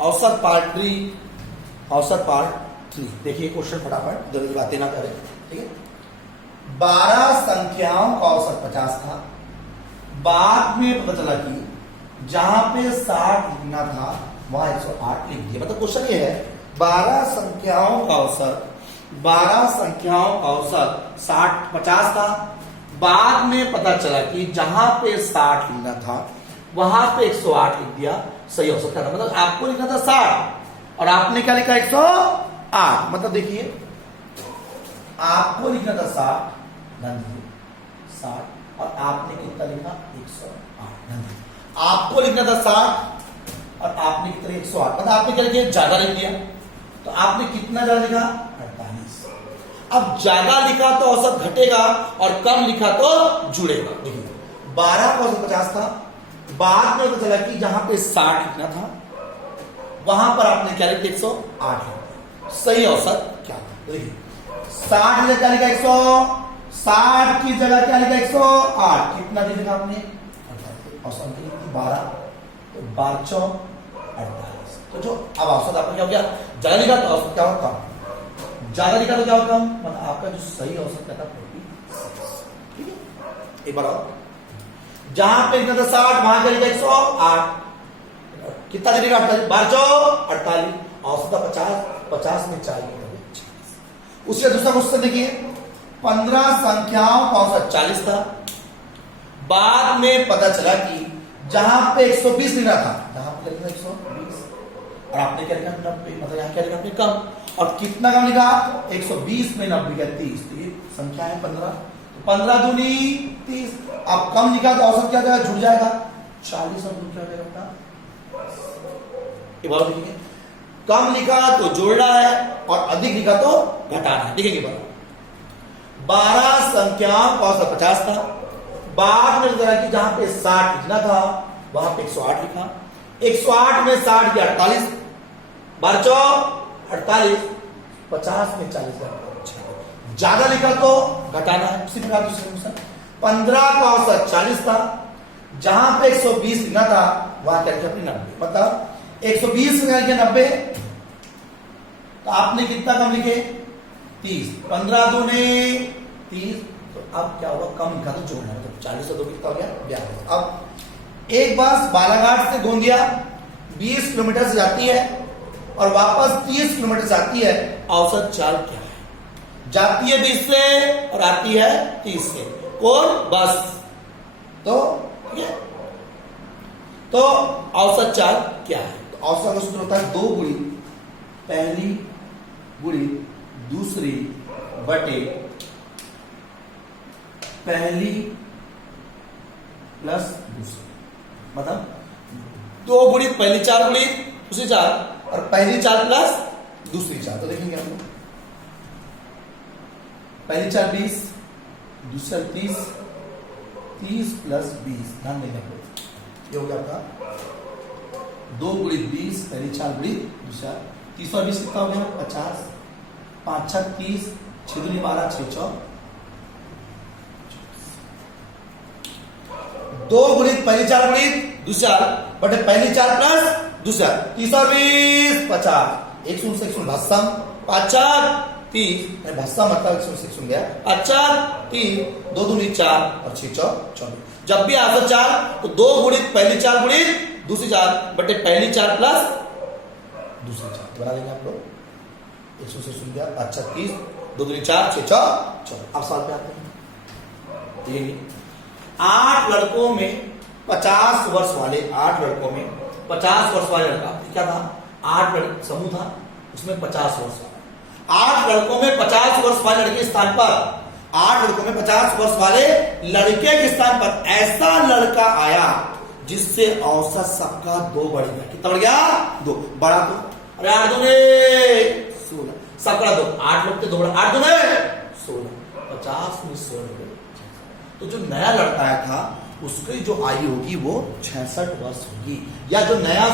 औसत पार्ट 3 देखिए क्वेश्चन फटाफट, जल्दी बातें ना करें, ठीक है। 12 संख्याओं का औसत 50 था। बाद में पता चला कि जहां पे 60 लिखना था वहां 108 लिख दिया। मतलब क्वेश्चन ये है 12 संख्याओं का औसत 50 था। बाद में पता चला कि जहां पे 60 लिखना था वहां पे 108 लिख दिया। सही औसत का मतलब आपको लिखना था 60 और आपने क्या लिखा 108। मतलब देखिए आपको लिखना था 60 और आपने कितना लिखा 108। आपको लिखना था 60 और आपने कितना 108। मतलब आपने क्या लिखा ज्यादा लिख दिया। तो आपने कितना ज्यादा लिखा 48। अब ज्यादा लिखा तो औसत घटेगा और कम लिखा तो जुड़ेगा। देखिए 12 का औसत 50 था। बाद में पता चला कि जहां पे 60 लिखना था वहां पर आपने क्या लिखा 108 लिखा। सही औसत क्या था? देखिए 60 की जगह क्या लिखा 160 की जगह क्या लिखा 108। कितना लिखा आपने औसत की 12 तो 12 4 48। तो जो अब औसत आपका क्या हो गया, ज्यादा लिखा तो औसत क्या होगा कम, ज्यादा लिखा तो क्या होगा कम। मतलब आपका जो सही औसत क्या था 46। ठीक है, एक बार और जहां पे लिखा था 60 वहां क्या लिखा 108। कितना लिखा 48 48 औसत 50 में 4 लिखा। उसका दूसरा क्वेश्चन देखिए 15 संख्याओं का औसत 40 था। बाद में पता चला कि जहां पे 120 लिखना था जहां पे लिखा 120 और आपने क्या लिखा 90। मतलब यहां क्या लिखा आपने कम। और कितना कम लिखा 120 में 90 का 30। तो ये संख्या है 15। तो 15 दूनी 30। अब कम लिखा तो औसत क्या जाएगा जुड़ जाएगा 40 और दूसरा क्या रहता। ये बात देखिए कम लिखा तो जोड़ना है और अधिक लिखा तो घटाना है। देखिए 12 संख्याओं का औसत 50 था। बाद में जरा कि जहां पे 60 लिखना था वहां पे 108 लिखा। 108 में 60 के 48 12 48 50 में 40 ज्यादा लिखा तो घटाना है। उसी प्रकार दूसरे क्वेश्चन 15 का औसत 40 था। जहां पे 120 लिखना था वहां क्या लिखा 90। मतलब 120 में 90 तो आपने कितना कम लिखे 30। 15 दूने 30। तो अब क्या होगा कम लिखा तो जोड़ना है। तो 40 से 2 कितना हो गया 42। अब एक बस बालाघाट से गोंदिया 20 किलोमीटर से जाती है और वापस 30 किलोमीटर से आती है। औसत चाल क्या है? जाती है 20 से और आती है 30 से। कौन बस। तो तो औसत चाल क्या है? तो औसत का सूत्र होता है 2 गुणी पहली गुणी दूसरी बटे पहली प्लस दूसरी। मतलब 2 गुणी पहली 4 गुणी दूसरी 4 और पहली 4 प्लस दूसरी 4। तो देखेंगे हम लोग पहली 4 20 दूसरा 30 30 प्लस 20। ध्यान देने को ये हो गया आपका 2 गुणी 20 पहली 4 गुणी दूसरा 30 और 20 कितना हो गया 50। 5 6 30 6 दूनी 12 6 4 2 गुणी पहली 4 गुणी दूसरा बटे पहली 4 प्लस दूसरा 30 और 20 50। 1 भाषा 5 4 30 भाषा मतलब 1 गया 5 4 30 2 दूनी 4 और 6 4 24। जब भी आंसर 4 तो 2 गुणित पहली 4 गुणित दूसरी 4 बटे पहली 4 प्लस दूसरी 4 बना देंगे आप लोग। 1 गया 5 4 30 2 दूनी 4 6 4 24। अब सवाल पे आते हैं। ये 8 लड़कों में 50 वर्ष वाले 8 लड़कों में 50 वर्ष वाले लड़का क्या था 8 समूह था उसमें 50 वर्ष 8 लड़कों में 50 वर्ष वाले लड़के स्थान पर 8 लड़कों में 50 वर्ष वाले लड़के के स्थान पर ऐसा लड़का आया जिससे औसत सबका 2 बढ़ गया। कितना बढ़ गया 2 बड़ा 2। अरे 8 2 16 सबका 2 8 लोग थे 2 बड़ा 8 2 16 50 में 16। तो जो नया लड़का आया था उसकी जो आयु होगी वो 66 वर्ष होगी। या जो नया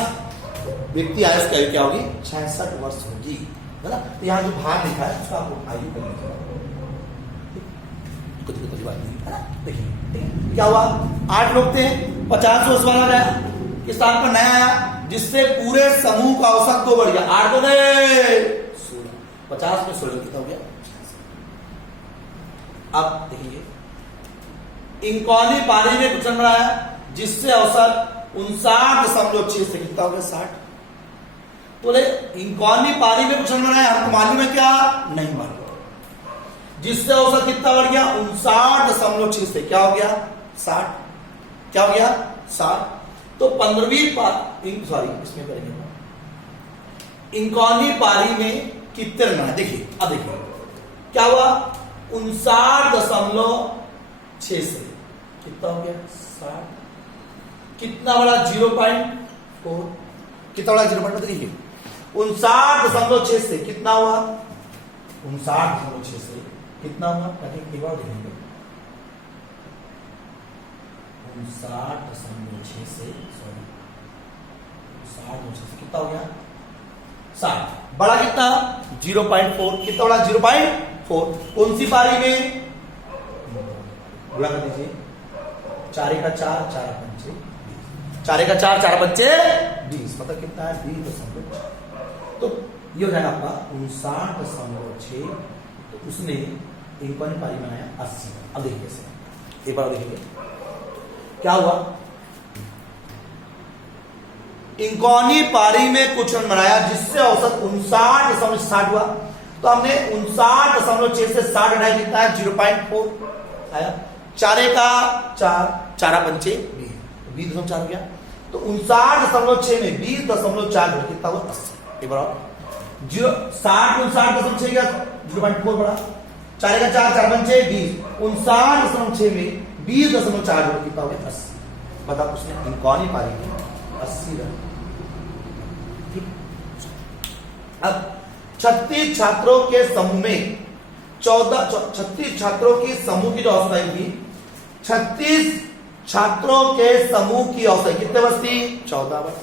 व्यक्ति आया उसकी आयु क्या होगी 66 वर्ष होगी है ना। तो यहाँ जो भाग लिखा है उसका आपको आयु का लिखा कुछ बात नहीं है ना। देखिए क्या हुआ 8 लोग थे 50 वर्ष वाला गया किस स्थान पर नया आया, जिससे पूरे समूह का औसत 2 बढ़ गया। 8 2 16, 50 में 16 कितना हो गया। अब देखिए इंकॉनी पानी में कुछ नंबर आया, जिससे औसत 59.6 से कितना हो गया 60। तो ले इंकॉनी पानी में कुछ नंबर आया, हमको मालूम है क्या, नहीं मालूम। जिससे औसत कितना बढ़ गया 59.6 से क्या हो गया 60। क्या हो गया 60। तो 15वीं सॉरी इसमें करेंगे इंकॉनी पारी में कितने नंबर है। देखिए अब देखिए क्या हुआ 59.6 से कितना हो गया 60। कितना बड़ा 0.4, कितना बड़ा 0.4। देखिए 59.6 से कितना हुआ 59.6 से कितना हुआ, एक बार देखेंगे 59.6 से सॉरी 59.6 से कितना हो गया 60। बड़ा कितना 0.4, कितना बड़ा 0.4। कौन सी पारी में बोला कर दीजिए 4 का 4 4 पंचे 4 का 4 4 पंचे 20, मतलब कितना है 20.6। तो ये हो जाएगा आपका 59.6। तो उसने इंकॉनी पारी में आया 80। अब देखिए कैसे, एक बार देखिए क्या हुआ। इंकॉनी पारी में कुछ नंबर आया, जिससे औसत 59.60 हुआ। तो हमने 59.6 से 60 हटाया, कितना है 0.4 आया। 4 का 4 4 पंचे 20.4 हो गया। तो 59.6 में 20.4 कितना हुआ 80। एक बार 59.6 गया 0.4 बढ़ा। 4 का 4 4 पंचे 20, 59.6 में 20.4 कितना हो गया 80। बता उसने इंकॉनी पारी में 80 रन। अब 36 छात्रों के समूह में 36 छात्रों के समूह की जो अवस्था थी, 36 छात्रों के समूह की अवस्था कितने वर्ष थी 14 वर्ष।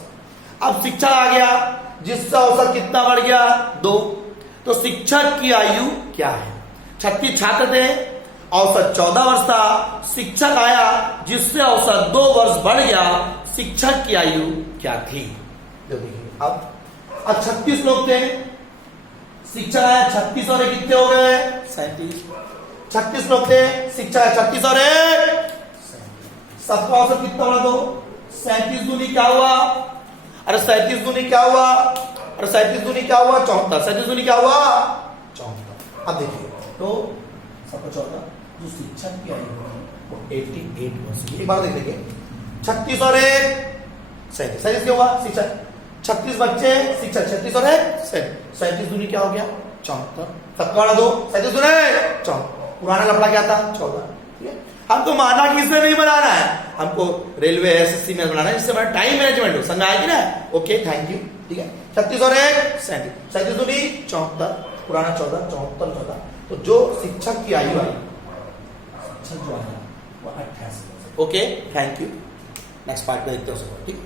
अब शिक्षक आ गया, जिसका औसत कितना बढ़ गया 2। तो शिक्षक की आयु क्या है। 36 छात्र थे, औसत 14 वर्ष था। शिक्षक आया, जिससे औसत 2 वर्ष बढ़ गया। शिक्षक की आयु क्या थी। अब 36 लोग थे, शिक्षक आया 36 और कितने हो गए 37। 36 लोग थे, शिक्षक आया 36 और सबका औसत कितना होना 2। 37 दूनी क्या हुआ, अरे 37 दूनी क्या हुआ, अरे 37 दूनी क्या हुआ 74। 37 दूनी क्या हुआ 74। अब देखिए तो सबका 14, जो शिक्षक की आयु वो 88 वर्ष। एक बार देख लीजिए 36 और 37 क्या हुआ शिक्षक 36 बच्चे शिक्षक 36 और 37 दूनी क्या हो गया 74। सबका वाला 2 37 दूनी 74। पुराना लफड़ा क्या था 14। ठीक है, हमको माना कि इसमें नहीं बनाना है, हमको रेलवे एसएससी में बनाना है, जिससे हमारा टाइम मैनेजमेंट हो। समझ आएगी ना। Okay thank you. ठीक है 36 और 37 दूनी 74, पुराना 14 74 14। तो जो शिक्षक की आयु आई, शिक्षक जो आया वो 88। Okay thank you. Next part में देखते हो। ठीक।